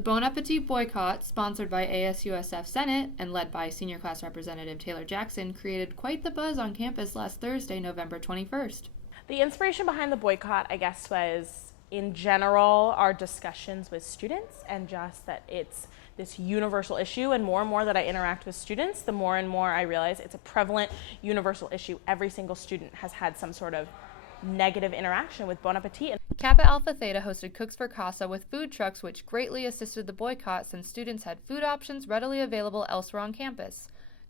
Bon Appetit Boycott, sponsored by ASUSF Senate and led by Senior Class Representative Taylor Jackson, created quite the buzz on campus last Thursday, November 21st. The inspiration behind the boycott, I guess, was in general our discussions with students and just that it's this universal issue, and more that I interact with students, the more and more I realize it's a prevalent universal issue. Every single student has had some sort of negative interaction with Bon Appetit. Kappa Alpha Theta hosted Cooks for Casa with food trucks, which greatly assisted the boycott since students had food options readily available elsewhere on campus.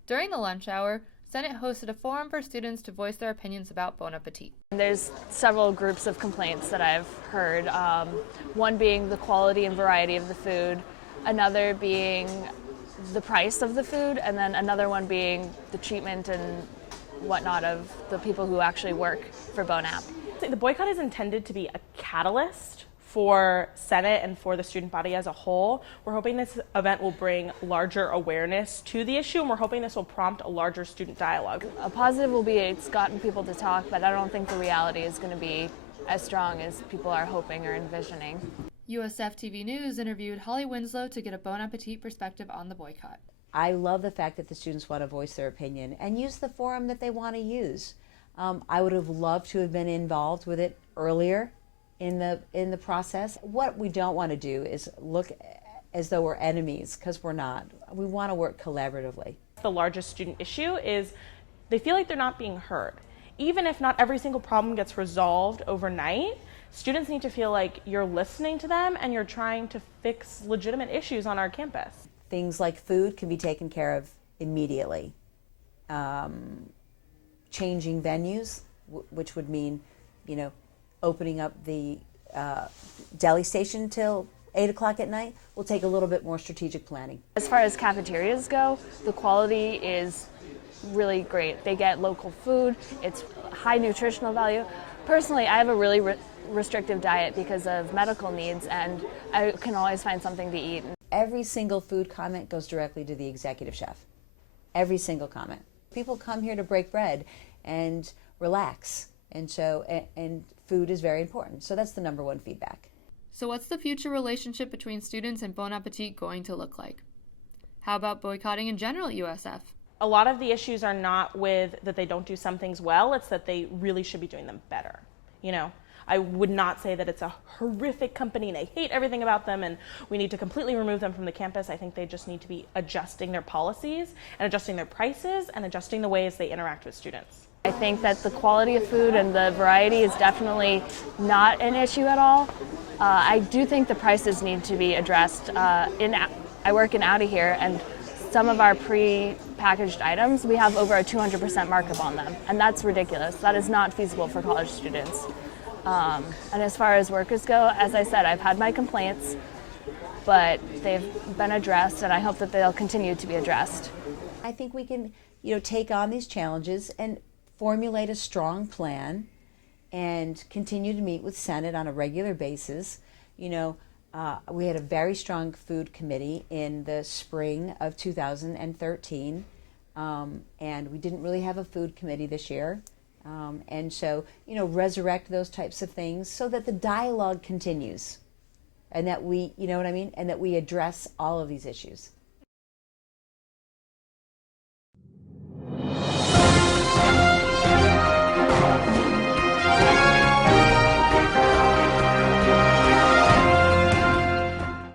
During the lunch hour, Senate hosted a forum for students to voice their opinions about Bon Appetit. There's several groups of complaints that I've heard, one being the quality and variety of the food, another being the price of the food, and then another one being the treatment and whatnot of the people who actually work for Bon App. The boycott is intended to be a catalyst for Senate and for the student body as a whole. We're hoping this event will bring larger awareness to the issue, and we're hoping this will prompt a larger student dialogue. A positive will be it's gotten people to talk, but I don't think the reality is going to be as strong as people are hoping or envisioning. USFtv News interviewed Holly Winslow to get a Bon Appetit perspective on the boycott. I love the fact that the students want to voice their opinion and use the forum that they want to use. I would have loved to have been involved with it earlier in the process. What we don't want to do is look as though we're enemies, because we're not. We want to work collaboratively. The largest student issue is they feel like they're not being heard. Even if not every single problem gets resolved overnight, students need to feel like you're listening to them and you're trying to fix legitimate issues on our campus. Things like food can be taken care of immediately. Changing venues, which would mean, opening up the deli station till 8 o'clock at night, will take a little bit more strategic planning. As far as cafeterias go, the quality is really great. They get local food, it's high nutritional value. Personally, I have a really restrictive diet because of medical needs, and I can always find something to eat. Every single food comment goes directly to the executive chef. Every single comment. People come here to break bread and relax, and food is very important. So that's the number one feedback. So what's the future relationship between students and Bon Appetit going to look like? How about boycotting in general at USF? A lot of the issues are not with that they don't do some things well, it's that they really should be doing them better. I would not say that it's a horrific company and I hate everything about them and we need to completely remove them from the campus. I think they just need to be adjusting their policies and adjusting their prices and adjusting the ways they interact with students. I think that the quality of food and the variety is definitely not an issue at all. I do think the prices need to be addressed. I work in Audi here, and some of our pre-packaged items, we have over a 200% markup on them, and that's ridiculous. That is not feasible for college students. And as far as workers go, as I said, I've had my complaints, but they've been addressed, and I hope that they'll continue to be addressed. I think we can, take on these challenges and formulate a strong plan and continue to meet with Senate on a regular basis. We had a very strong food committee in the spring of 2013, and we didn't really have a food committee this year. And so, resurrect those types of things so that the dialogue continues and that we, and that we address all of these issues.